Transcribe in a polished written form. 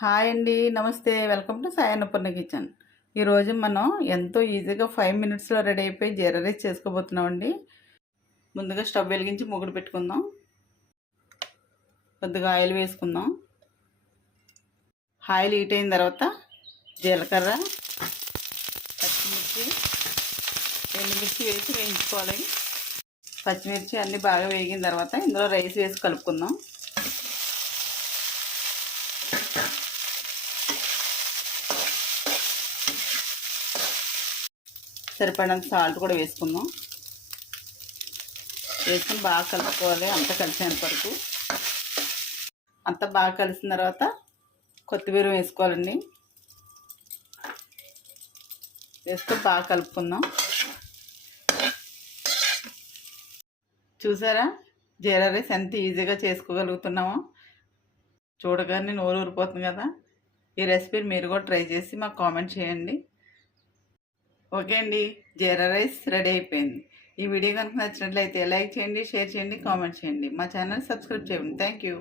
Hi అండి, నమస్తే. Welcome to Sai Annapurna kitchen. ఈరోజు మనం ఎంతో ఈజీగా 5 మినిట్స్లో రెడీ అయిపోయి జీరా రైస్ చేసుకోబోతున్నామండి. ముందుగా స్టవ్ వెలిగించి మూకుడు పెట్టుకుందాం. కొద్దిగా ఆయిల్ వేసుకుందాం. ఆయిల్ హీట్ అయిన తర్వాత జీలకర్ర, పచ్చిమిర్చి, ఎండుమిర్చి వేసి వేయించుకోవాలి. పచ్చిమిర్చి అన్నీ బాగా వేగిన తర్వాత ఇందులో రైస్ వేసి కలుపుకుందాం. సరిపడినంత సాల్ట్ కూడా వేసుకుందాం. వేసుకొని బాగా కలుపుకోవాలి. అంతా కలిసేంత వరకు. అంతా బాగా కలిసిన తర్వాత కొత్తిమీర వేసుకోవాలండి. వేసుకొని బాగా కలుపుకుందాం. చూసారా జీరా రైస్ ఎంత ఈజీగా చేసుకోగలుగుతున్నామో. చూడగానే నోరు ఊరిపోతుంది కదా. ఈ రెసిపీని మీరు కూడా ట్రై చేసి మాకు కామెంట్ చేయండి. ఓకే అండి, జీరా రైస్ రెడీ అయిపోయింది. ఈ వీడియో కనుక నచ్చినట్లయితే లైక్ చేయండి, షేర్ చేయండి, కామెంట్ చేయండి. మా ఛానల్ సబ్స్క్రైబ్ చేయండి. Thank you.